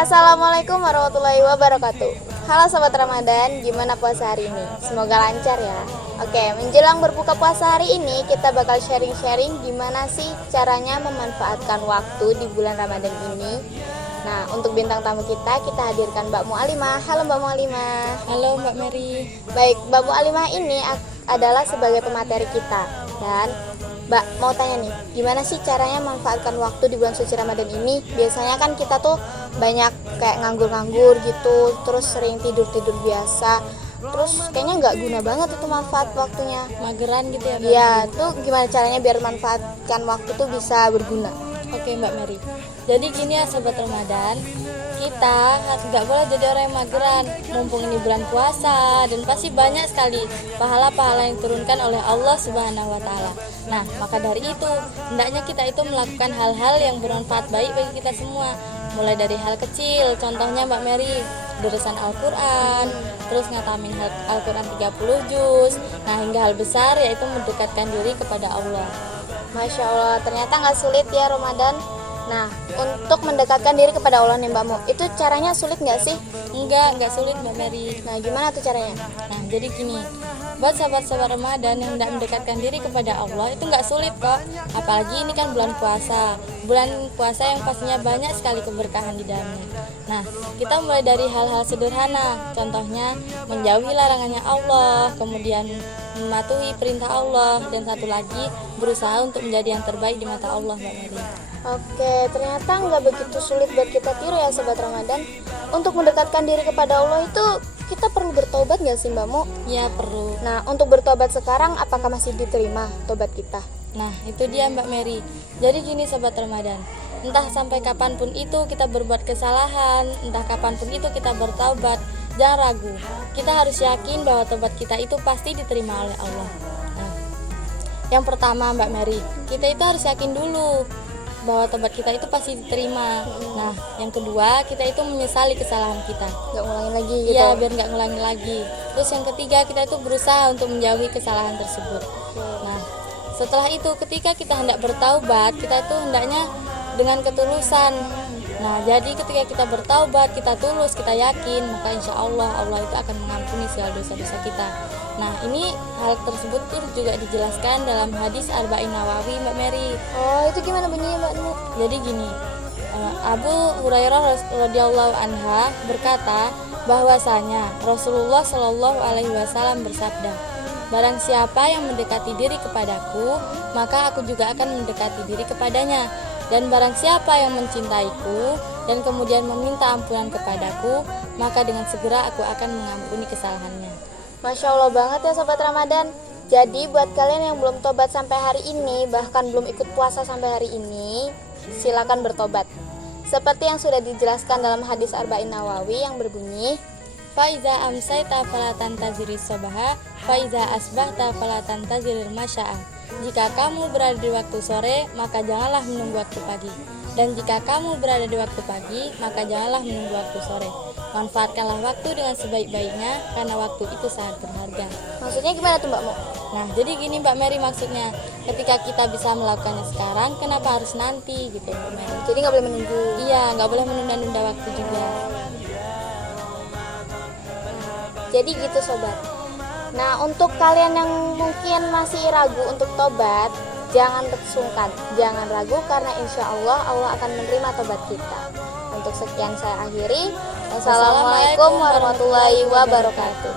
Assalamualaikum warahmatullahi wabarakatuh. Halo Sobat Ramadan, gimana puasa hari ini? Semoga lancar ya. Oke, menjelang berbuka puasa hari ini kita bakal sharing-sharing gimana sih caranya memanfaatkan waktu di bulan Ramadan ini. Nah, untuk bintang tamu kita hadirkan Mbak Mu'alimah. Halo Mbak Mu'alimah. Halo Mbak Mary. Baik, Mbak Mu'alimah ini adalah sebagai pemateri kita. Dan Mbak mau tanya nih, gimana sih caranya memanfaatkan waktu di bulan suci Ramadan ini? Biasanya kan kita tuh banyak kayak nganggur-nganggur gitu, terus sering tidur-tidur biasa. Terus kayaknya nggak guna banget itu manfaat waktunya. Mageran gitu ya Mbak Iya, Mary? tuh gimana caranya biar manfaatkan waktu tuh bisa berguna? Oke Mbak Mary. Jadi gini ya Sobat Ramadan, kita nggak boleh jadi orang yang mageran. Mumpung ini bulan puasa dan pasti banyak sekali pahala-pahala yang diturunkan oleh Allah Subhanahu Wa Taala. Nah, maka dari itu hendaknya kita itu melakukan hal-hal yang bermanfaat baik bagi kita semua. Mulai dari hal kecil, contohnya Mbak Mary, deresan Al-Quran, terus ngatamin Al-Quran 30 juz. Nah, hingga hal besar yaitu mendekatkan diri kepada Allah. Masya Allah, ternyata nggak sulit ya Ramadan. Nah, untuk mendekatkan diri kepada Allah nih Mbak Mu, itu caranya sulit nggak sih? Enggak sulit Mbak Mary. Nah, gimana tuh caranya? Nah, jadi gini, buat sahabat-sahabat Ramadan yang hendak mendekatkan diri kepada Allah itu nggak sulit kok. Apalagi ini kan bulan puasa yang pastinya banyak sekali keberkahan di dalamnya. Nah, kita mulai dari hal-hal sederhana, contohnya menjauhi larangannya Allah, kemudian mematuhi perintah Allah, dan satu lagi berusaha untuk menjadi yang terbaik di mata Allah, Mbak Mary. Oke, ternyata nggak begitu sulit buat kita tiru ya Sobat Ramadan. Untuk mendekatkan diri kepada Allah itu kita perlu bertobat nggak sih Mbak Mu? Ya perlu. Nah, untuk bertobat sekarang apakah masih diterima tobat kita? Nah, itu dia Mbak Mary. Jadi gini Sobat Ramadan, entah sampai kapanpun itu kita berbuat kesalahan, entah kapanpun itu kita bertaubat, jangan ragu. Kita harus yakin bahwa tobat kita itu pasti diterima oleh Allah. Nah, yang pertama Mbak Mary, kita itu harus yakin dulu bahwa tobat kita itu pasti diterima. Nah, yang kedua, kita itu menyesali kesalahan kita. Nggak ngulangin lagi gitu? Iya, biar nggak ngulangin lagi. Terus yang ketiga, kita itu berusaha untuk menjauhi kesalahan tersebut. Nah, setelah itu ketika kita hendak bertaubat, kita itu hendaknya dengan ketulusan. Nah, jadi ketika kita bertaubat, kita tulus, kita yakin, maka insya Allah itu akan mengampuni segala dosa-dosa kita. Nah, ini hal tersebut tuh juga dijelaskan dalam hadis Arba'in Nawawi Mbak Mary. Oh, itu gimana bunyinya Mbak Mu? Jadi gini, Abu Hurairah radhiyallahu anha berkata bahwasanya Rasulullah Shallallahu alaihi wasallam bersabda, barang siapa yang mendekati diri kepadaku, maka aku juga akan mendekati diri kepadanya. Dan barang siapa yang mencintaiku dan kemudian meminta ampunan kepadaku, maka dengan segera aku akan mengampuni kesalahannya. Masya Allah banget ya Sobat Ramadan. Jadi buat kalian yang belum tobat sampai hari ini, bahkan belum ikut puasa sampai hari ini, silakan bertobat. Seperti yang sudah dijelaskan dalam hadis Arba'in Nawawi yang berbunyi, Faiza amsayta fala tantaziri sabaha, faiza asbahta fala tantaziril masya'a. Jika kamu berada di waktu sore, maka janganlah menunggu waktu pagi. Dan jika kamu berada di waktu pagi, maka janganlah menunggu waktu sore. Manfaatkanlah waktu dengan sebaik-baiknya, karena waktu itu sangat berharga. maksudnya gimana tuh Mbak Mu? Nah, jadi gini Mbak Mary maksudnya, ketika kita bisa melakukannya sekarang, kenapa harus nanti gitu Mbak Mary? Jadi nggak boleh menunggu. Iya, nggak boleh menunda-nunda waktu juga. Jadi gitu Sobat. Nah, untuk kalian yang mungkin masih ragu untuk tobat, jangan sungkan, jangan ragu, karena insya Allah akan menerima tobat kita. Untuk sekian saya akhiri. Wassalamualaikum warahmatullahi wabarakatuh.